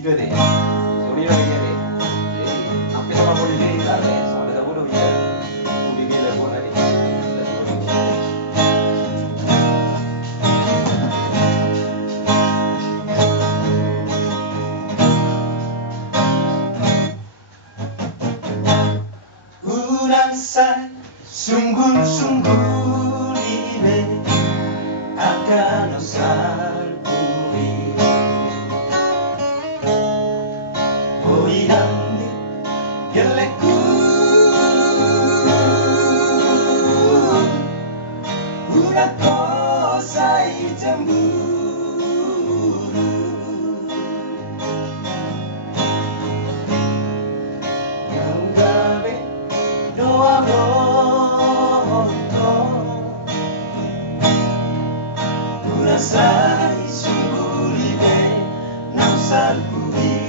Iya deh. Sorry lagi deh. Jadi sampai sama boleh deh dale, sampai sama udah bisa. Udah di level tadi. Urang say sungguh-sungguh libe akan salpuri Boyang geleku Urang ko say cemburu Yang gabe doa Urasai sungguh libe nang salpuri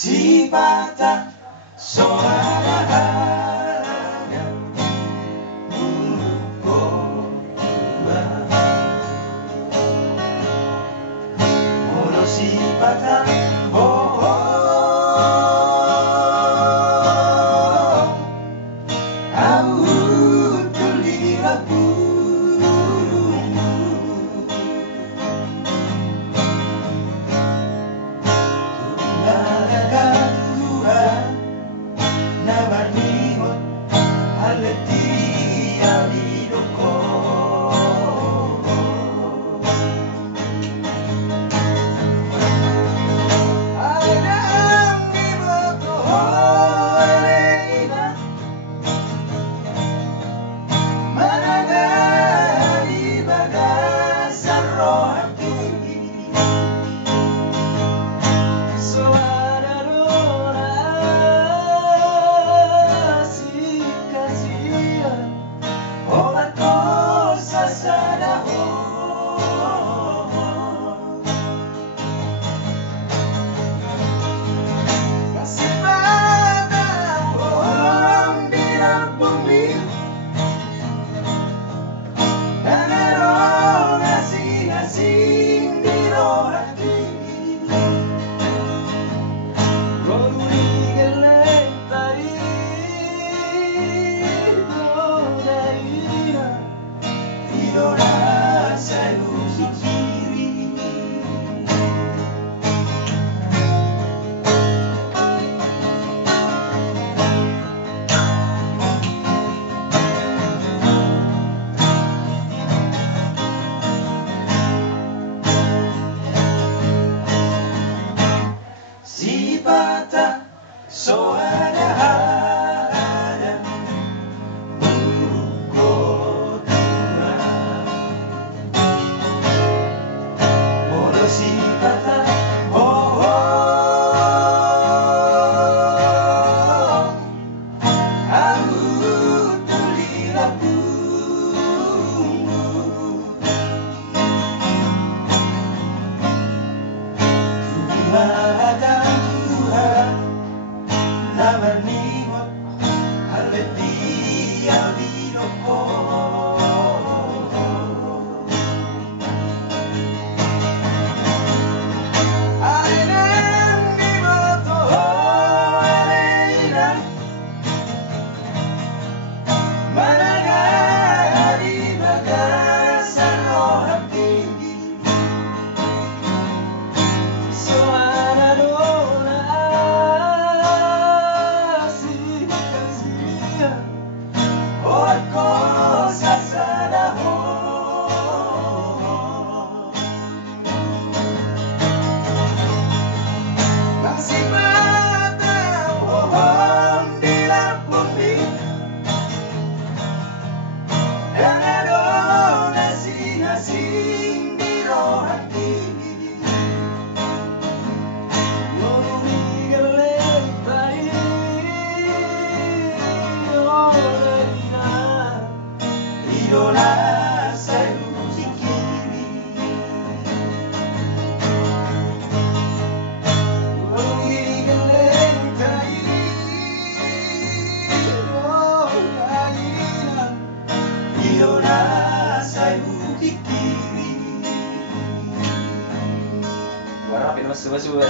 Sipata soara halangan Buruko dua Mono sipata Sipata soada halangan Buruko dua Mono sipata fikiri. Warna pintu masuk.